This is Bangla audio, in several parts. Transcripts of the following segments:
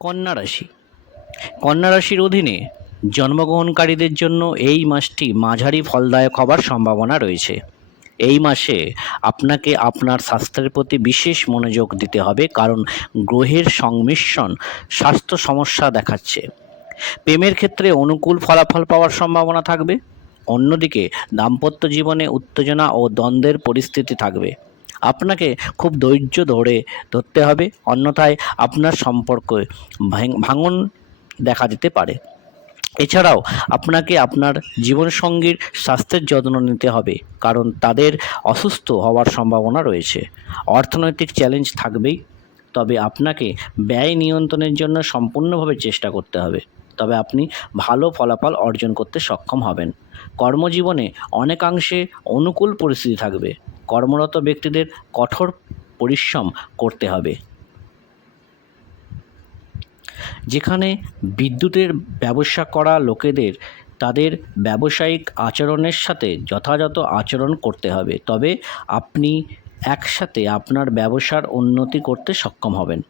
কন্যা রাশি। কন্যা রাশির অধীনে জন্মগ্রহণকারীদের জন্য এই মাসটি মাঝারি ফলদায়ক হবার সম্ভাবনা রয়েছে। এই মাসে আপনাকে আপনার স্বাস্থ্যের প্রতি বিশেষ মনোযোগ দিতে হবে, কারণ গ্রহের সংমিশ্রণ স্বাস্থ্য সমস্যা দেখাচ্ছে। প্রেমের ক্ষেত্রে অনুকূল ফলাফল পাওয়ার সম্ভাবনা থাকবে। অন্যদিকে দাম্পত্য জীবনে উত্তেজনা ও দ্বন্দ্বের পরিস্থিতি থাকবে। আপনাকে খুব ধৈর্য ধরতে হবে, অন্যথায় আপনার সম্পর্কে ভাঙন দেখা দিতে পারে। এছাড়াও আপনাকে আপনার জীবনসঙ্গীর স্বাস্থ্যের যত্ন নিতে হবে, কারণ তাদের অসুস্থ হওয়ার সম্ভাবনা রয়েছে। অর্থনৈতিক চ্যালেঞ্জ থাকবেই, তবে আপনাকে ব্যয় নিয়ন্ত্রণের জন্য সম্পূর্ণভাবে চেষ্টা করতে হবে, তবে আপনি ভালো ফলাফল অর্জন করতে সক্ষম হবেন। কর্মজীবনে অনেকাংশে অনুকূল পরিস্থিতি থাকবে। কর্মরত ব্যক্তিদের কঠোর পরিশ্রম করতে হবে। যেখানে বিদ্যুতের ব্যবসা করা লোকেদের তাদের ব্যবসায়িক আচরণের সাথে যথাযথ আচরণ করতে হবে, তবে আপনি একসাথে আপনার ব্যবসার উন্নতি করতে সক্ষম হবেন।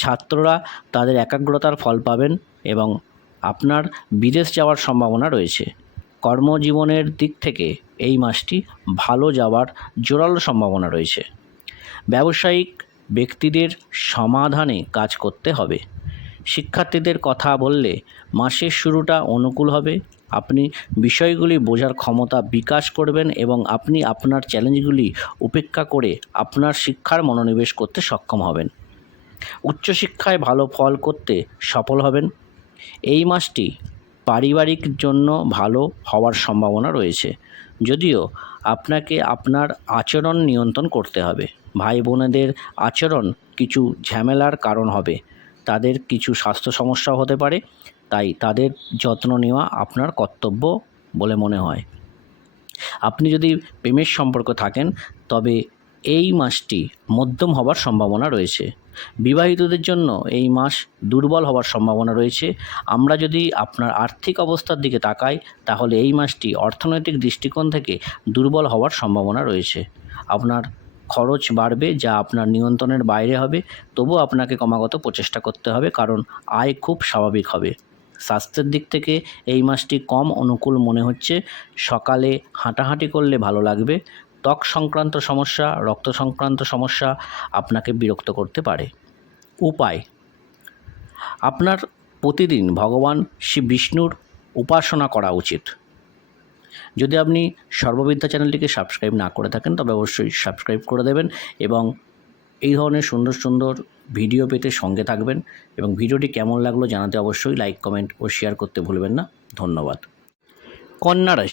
ছাত্ররা তাদের একাগ্রতার ফল পাবেন এবং আপনার বিদেশ যাওয়ার সম্ভাবনা রয়েছে। কর্মজীবনের দিক থেকে এই মাসটি ভালো যাওয়ার জোরালো সম্ভাবনা রয়েছে। ব্যবসায়িক ব্যক্তিদের সমাধানে কাজ করতে হবে। শিক্ষার্থীদের কথা বললে মাসের শুরুটা অনুকূল হবে। আপনি বিষয়গুলি বোঝার ক্ষমতা বিকাশ করবেন এবং আপনি আপনার চ্যালেঞ্জগুলি উপেক্ষা করে আপনার শিক্ষার মনোনিবেশ করতে সক্ষম হবেন। উচ্চশিক্ষায় ভালো ফল করতে সফল হবেন। এই মাসটি পারিবারিক জন্য ভালো হওয়ার সম্ভাবনা রয়েছে, যদিও আপনাকে আপনার আচরণ নিয়ন্ত্রণ করতে হবে। ভাই বোনেদের আচরণ কিছু ঝামেলার কারণ হবে। তাদের কিছু স্বাস্থ্য সমস্যাও হতে পারে, তাই তাদের যত্ন নেওয়া আপনার কর্তব্য বলে মনে হয়। আপনি যদি প্রেমের সম্পর্ক থাকেন, তবে এই মাসটি মধ্যম হবার সম্ভাবনা রয়েছে। বিবাহিতদের জন্য এই মাস দুর্বল হওয়ার সম্ভাবনা রয়েছে। আমরা যদি আপনার আর্থিক অবস্থার দিকে তাকাই, তাহলে এই মাসটি অর্থনৈতিক দৃষ্টিকোণ থেকে দুর্বল হওয়ার সম্ভাবনা রয়েছে। আপনার খরচ বাড়বে, যা আপনার নিয়ন্ত্রণের বাইরে হবে। তবুও আপনাকে ক্রমাগত প্রচেষ্টা করতে হবে, কারণ আয় খুব স্বাভাবিক হবে। স্বাস্থ্যের দিক থেকে এই মাসটি কম অনুকূল মনে হচ্ছে। সকালে হাঁটাহাঁটি করলে ভালো লাগবে। ত্বক সংক্রান্ত সমস্যা, রক্ত সংক্রান্ত সমস্যা আপনাকে বিরক্ত করতে পারে। উপায়: আপনার প্রতিদিন ভগবান শ্রী বিষ্ণুর উপাসনা করা উচিত। যদি আপনি সর্ববিদ্যা চ্যানেলটিকে সাবস্ক্রাইব না করে থাকেন, তবে অবশ্যই সাবস্ক্রাইব করে দেবেন এবং এই ধরনের সুন্দর সুন্দর ভিডিও পেতে সঙ্গে থাকবেন। এবং ভিডিওটি কেমন লাগলো জানাতে অবশ্যই লাইক, কমেন্ট ও শেয়ার করতে ভুলবেন না। ধন্যবাদ। কন্যা রাশি।